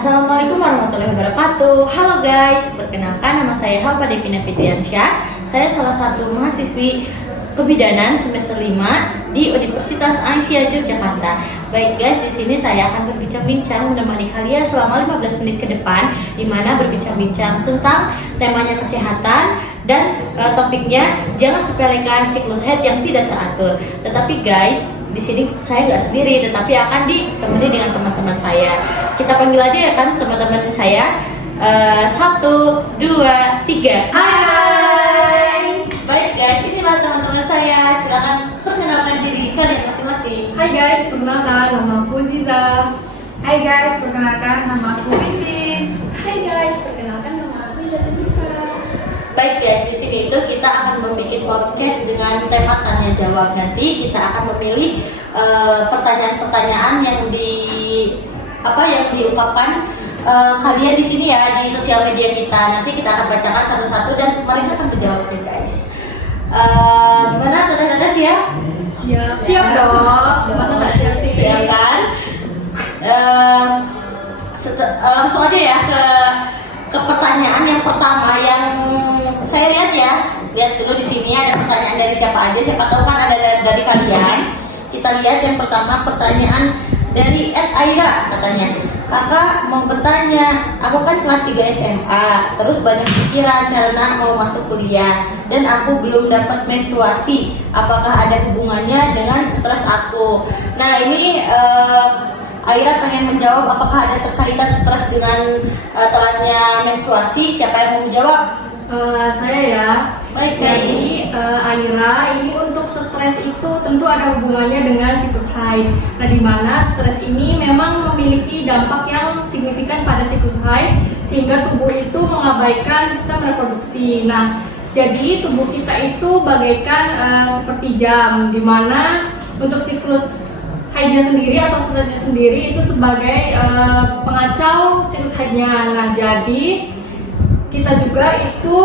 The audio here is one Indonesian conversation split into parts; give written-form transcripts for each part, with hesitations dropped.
Assalamualaikum warahmatullahi wabarakatuh. Halo guys, perkenalkan nama saya Halpa Devina Fitriansyah. Saya salah satu mahasiswi kebidanan semester 5 di Universitas Aisyah Yogyakarta. Baik guys, di sini saya akan berbincang-bincang menemani kalian selama 15 menit ke depan, di mana berbincang-bincang tentang temanya kesehatan dan topiknya jangan sepelekan siklus haid yang tidak teratur. Tetapi guys, di sini saya nggak sendiri, tetapi akan ditemani dengan teman-teman saya. Kita panggil aja ya kan teman-teman saya. 1, 2, 3. Hai. Baik guys, inilah teman-teman saya. Silakan perkenalkan diri kalian masing-masing. Hai guys, perkenalkan nama aku Ziza. Hai guys, perkenalkan nama aku Windy. Hai guys, perkenalkan nama aku Zatanisa. Baik guys, di sini itu kita akan membuat podcast dengan tema tanya jawab. Nanti kita akan memilih pertanyaan-pertanyaan yang diungkapkan kalian di sini ya, di sosial media kita. Nanti kita akan bacakan satu-satu dan mereka akan menjawab ya guys. Gimana? Dadah-dadah siap? Siap dong. Masa nggak siap sih? Ya kan? Langsung aja ya ke pertanyaan yang pertama yang saya lihat ya. Lihat dulu di sini ada pertanyaan dari siapa aja. Siapa tahu kan ada dari kalian. Kita lihat yang pertama, pertanyaan dari Aira katanya. Kakak mau bertanya, aku kan kelas 3 SMA, terus banyak pikiran karena mau masuk kuliah dan aku belum dapat menstruasi. Apakah ada hubungannya dengan stres aku? Nah ini Aira pengen menjawab apakah ada terkaitan stres dengan telatnya menstruasi. Siapa yang mau menjawab? Saya ya. Baik, Jadi Aira, ini untuk stres itu tentu ada hubungannya dengan siklus haid. Nah, di mana stres ini memang memiliki dampak yang signifikan pada siklus haid sehingga tubuh itu mengabaikan sistem reproduksi. Nah, jadi tubuh kita itu bagaikan seperti jam, di mana untuk siklus haidnya sendiri atau stresnya sendiri itu sebagai pengacau siklus haidnya. Nah, jadi kita juga itu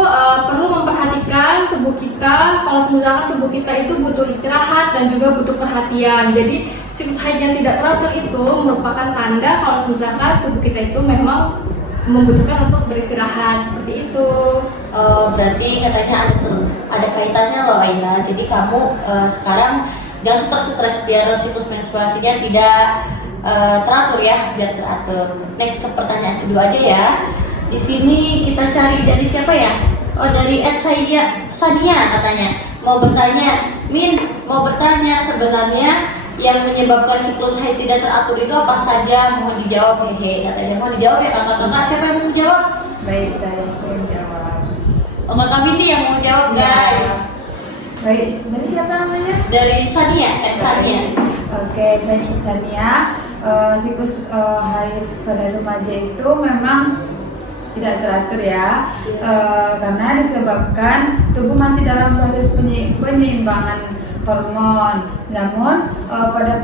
perlu memperhatikan tubuh kita. Kalau misalkan tubuh kita itu butuh istirahat dan juga butuh perhatian. Jadi siklus haid yang tidak teratur itu merupakan tanda kalau misalkan tubuh kita itu memang membutuhkan untuk beristirahat seperti itu. Berarti katanya ada kaitannya loh Aira. Jadi kamu sekarang jangan stres biar siklus menstruasinya tidak teratur ya, biar teratur. Next ke pertanyaan kedua aja ya. Di sini kita cari dari siapa ya? Oh, dari Sania katanya. Mau bertanya, mau bertanya sebenarnya yang menyebabkan siklus haid tidak teratur itu apa saja? Mohon dijawab hehe katanya. Mau dijawab ya kakak-kakak, siapa yang mau menjawab? Baik, saya menjawab. Oh, Kak Windy yang mau jawab guys. Baik, sebenarnya siapa namanya? Dari Sania. Oke, saya Sania. Siklus haid pada remaja itu memang tidak teratur ya, karena disebabkan tubuh masih dalam proses penyeimbangan hormon. Namun pada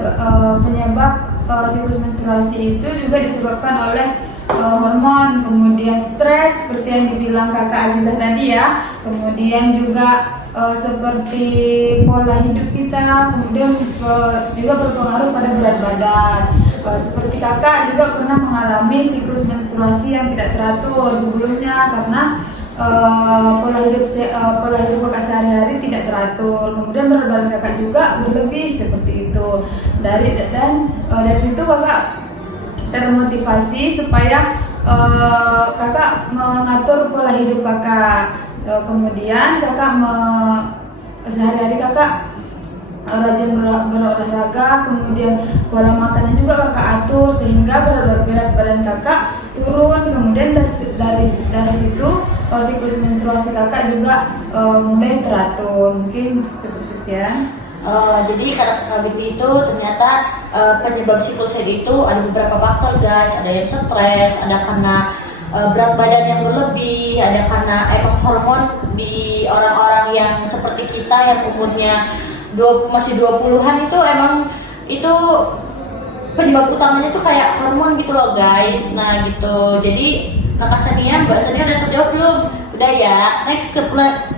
penyebab siklus menstruasi itu juga disebabkan oleh hormon, kemudian stres seperti yang dibilang kakak Azizah tadi ya, kemudian juga seperti pola hidup kita, kemudian juga berpengaruh pada berat badan. Seperti kakak juga pernah mengalami siklus menstruasi yang tidak teratur sebelumnya karena pola hidup kakak sehari-hari tidak teratur, kemudian berat badan kakak juga berlebih seperti itu. Dari situ kakak termotivasi supaya kakak mengatur pola hidup kakak. Kemudian kakak sehari-hari kakak rajin berolahraga, kemudian pola makannya juga kakak atur sehingga berat badan kakak turun. Kemudian dari situ siklus menstruasi kakak juga mulai teratur. Mungkin cukup sekian. Jadi kata Kak Windy itu ternyata penyebab siklus haid itu ada beberapa faktor guys. Ada yang stres, ada karena berat badan yang berlebih, ada karena emang hormon di orang-orang yang seperti kita yang umurnya masih 20-an itu emang itu penyebab utamanya tuh kayak hormon gitu loh guys. Nah gitu. Jadi kakak Sania, Mbak Sania udah terjawab belum? Udah ya. Next ke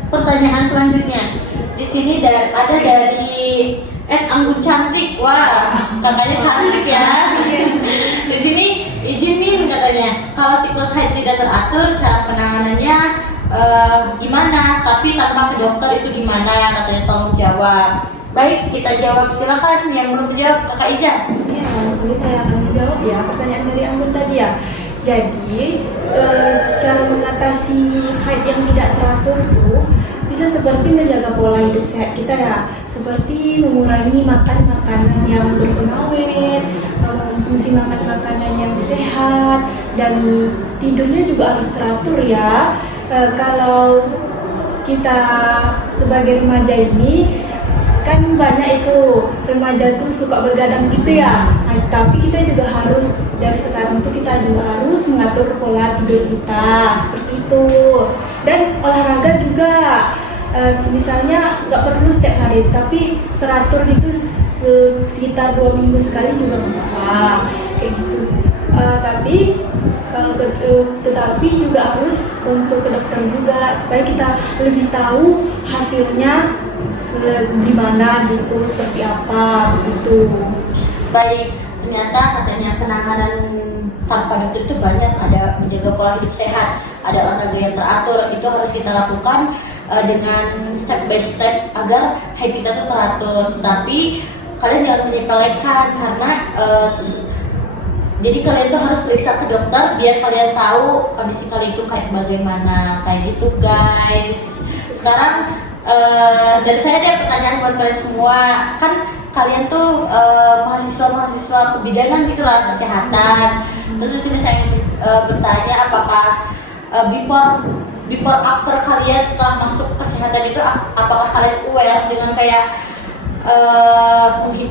pertanyaan selanjutnya. Di sini ada dari Anggun Cantik. Wah, katanya cantik ya. Di sini izin katanya. tidak teratur, cara penanganannya gimana, tapi tanpa ke dokter itu gimana, katanya tolong jawab. Baik, kita jawab, silakan yang belum jawab Kakak Iza. Ya, langsung saya akan menjawab ya pertanyaan dari Anggun tadi ya. Jadi cara mengatasi haid yang tidak teratur tuh bisa seperti menjaga pola hidup sehat kita ya, seperti mengurangi makan makanan yang berpengawet, mengkonsumsi makanan yang sehat, dan tidurnya juga harus teratur ya. Kalau kita sebagai remaja ini kan banyak itu remaja tuh suka bergadang gitu ya. Nah, tapi kita juga harus dari sekarang tuh kita juga harus mengatur pola tidur kita seperti itu. Dan olahraga juga, misalnya nggak perlu setiap hari, tapi teratur itu sekitar 2 minggu sekali juga nggak apa-apa kayak gitu. Tapi kalau tetapi juga harus konsul ke dokter juga supaya kita lebih tahu hasilnya gimana gitu, seperti apa gitu. Baik, ternyata katanya penanganan tanpa dokter itu banyak, ada menjaga pola hidup sehat, ada olahraga yang teratur, itu harus kita lakukan dengan step by step agar haid kita tuh teratur. Tetapi kalian jangan menyepelekan karena jadi kalian tuh harus periksa ke dokter biar kalian tahu kondisi kalian itu kayak bagaimana, kayak gitu guys. Sekarang dari saya ada pertanyaan buat kalian semua. Kan kalian tuh mahasiswa kebidanan gitulah, kesehatan. Terus di sini saya bertanya apakah before after kalian setelah masuk kesehatan itu apakah kalian aware dengan kayak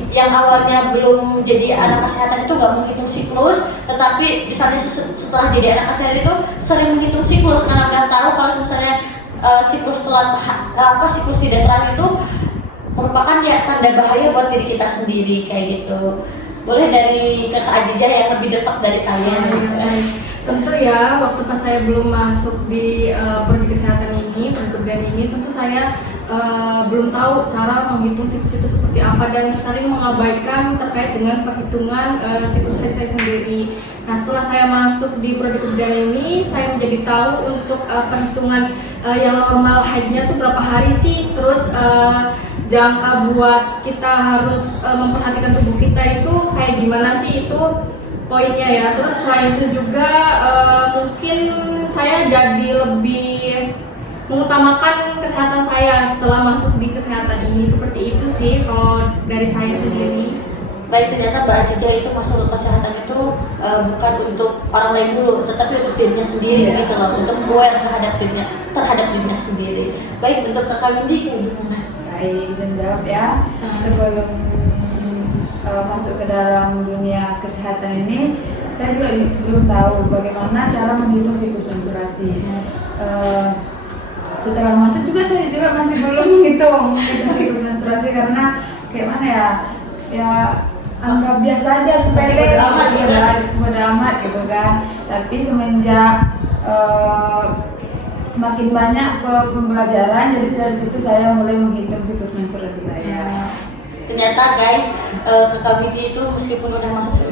yang awalnya belum jadi anak kesehatan itu nggak menghitung siklus, tetapi misalnya setelah jadi anak kesehatan itu sering menghitung siklus karena udah tahu kalau misalnya siklus siklus tidak teratur itu merupakan ya tanda bahaya buat diri kita sendiri kayak gitu. Boleh dari Kakak Ajijah yang lebih dekat dari saya. Tentu ya, waktu pas saya belum masuk di prodi kesehatan ini, perkebudanan ini, tentu saya belum tahu cara menghitung siklus itu seperti apa dan sering mengabaikan terkait dengan perhitungan siklus haid saya sendiri. Nah, setelah saya masuk di prodi kebidanan ini, saya menjadi tahu untuk perhitungan yang normal haidnya tuh berapa hari sih, terus jangka buat kita harus memperhatikan tubuh kita itu kayak gimana sih, itu poinnya ya. Terus selain itu juga mungkin saya jadi lebih mengutamakan kesehatan saya setelah masuk di kesehatan ini, seperti itu sih kalau dari saya sendiri. Baik, ternyata Mbak Ajijah itu masuk ke kesehatan itu bukan untuk orang lain dulu, tetapi untuk dirinya sendiri gitu loh, untuk aware terhadap dirinya sendiri. Baik, untuk Kakak Windy kayak gimana? Baik, izin jawab ya. Sebelum masuk ke dalam dunia kesehatan ini, saya juga belum tahu bagaimana cara menghitung siklus menstruasi. Setelah masuk juga saya juga masih belum menghitung siklus menstruasi karena kayak mana ya anggap biasa aja, sepele, bodo amat gitu kan. Tapi semenjak semakin banyak pembelajaran, jadi dari situ saya mulai menghitung siklus menstruasi saya. Ternyata guys, Kakak Windy itu meskipun udah masuk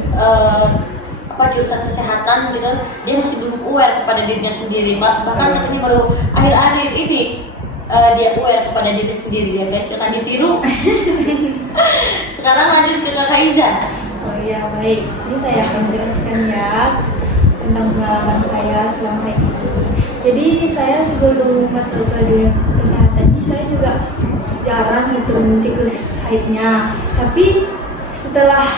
jurusan kesehatan gitu, dia masih belum aware kepada dirinya sendiri. Bahkan katanya baru akhir-akhir ini dia aware kepada diri sendiri ya guys, jangan ditiru. Sekarang lanjut ke Kakak Iza. Oh iya, baik. Sini saya akan menjelaskan ya tentang pengalaman saya selama ini. Jadi saya sebelum masuk ke dunia kesehatan ini saya juga jarang hitung siklus haidnya. Tapi setelah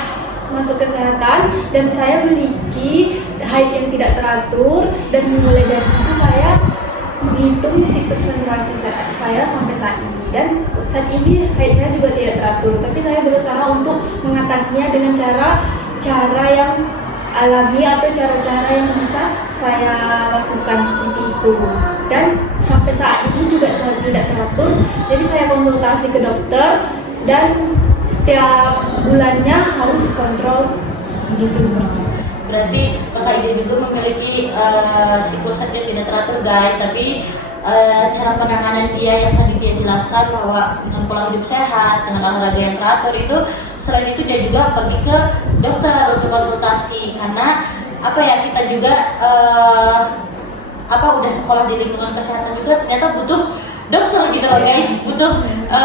masuk kesehatan dan saya memiliki haid yang tidak teratur, dan mulai dari situ saya menghitung siklus menstruasi saya sampai saat ini. Dan saat ini haid saya juga tidak teratur, tapi saya berusaha untuk mengatasinya dengan cara yang alami atau cara-cara yang bisa saya lakukan seperti itu. Dan sampai saat ini juga saya tidak teratur, jadi saya konsultasi ke dokter dan setiap bulannya harus kontrol gitu seperti itu. Berarti Kakak Ida juga memiliki siklus haid yang tidak teratur guys, tapi cara penanganan dia yang tadi dia jelaskan bahwa dengan pola hidup sehat, dengan olahraga yang teratur itu, selain itu dia juga pergi ke dokter untuk konsultasi, karena apa ya, kita juga udah sekolah di lingkungan kesehatan juga ternyata butuh dokter gitu loh guys, butuh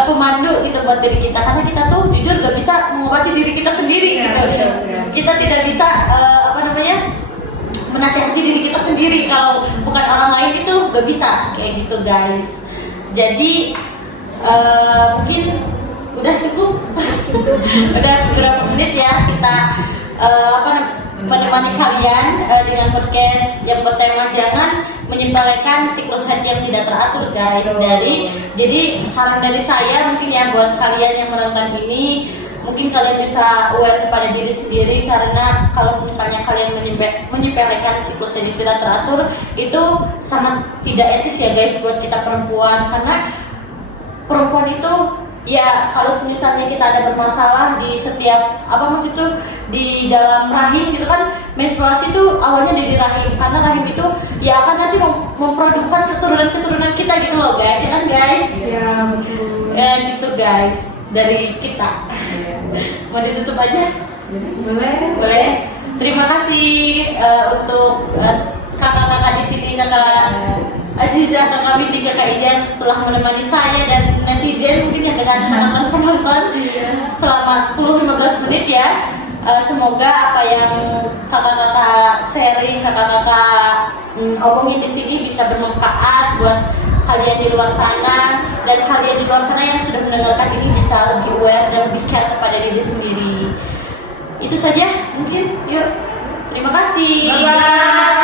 pemandu gitu buat diri kita, karena kita tuh jujur gak bisa mengobati diri kita sendiri gitu. Kita tidak bisa menasihati diri kita sendiri kalau bukan orang lain, itu gak bisa kayak gitu guys. Jadi mungkin udah cukup udah beberapa menit ya kita menemani kalian dengan podcast yang bertema jangan menyepelekan siklus haid yang tidak teratur guys. Jadi saran dari saya mungkin ya buat kalian yang menonton ini, mungkin kalian bisa aware kepada diri sendiri, karena kalau misalnya kalian menyepelekan siklus yang tidak teratur itu sangat tidak etis ya guys buat kita perempuan. Karena perempuan itu ya kalau misalnya kita ada bermasalah di setiap di dalam rahim gitu kan, menstruasi itu awalnya dari rahim, karena rahim itu ya akan nanti memproduksi keturunan kita gitu loh guys, ya kan guys? Ya betul. Ya gitu guys dari kita. Mau ditutup aja? Boleh. Terima kasih untuk kakak-kakak di sini, kakak Aziza, kakak Windy, kakak Ijan telah menemani saya dan netizen mungkin yang dengan penonton selama 10-15 menit ya. Semoga apa yang kakak-kakak sharing, kakak-kakak omongin di sini bisa bermanfaat buat kalian di luar sana, dan kalian di luar sana yang sudah mendengarkan ini bisa lebih aware dan lebih care kepada diri sendiri. Itu saja mungkin. Yuk, terima kasih. Bye-bye.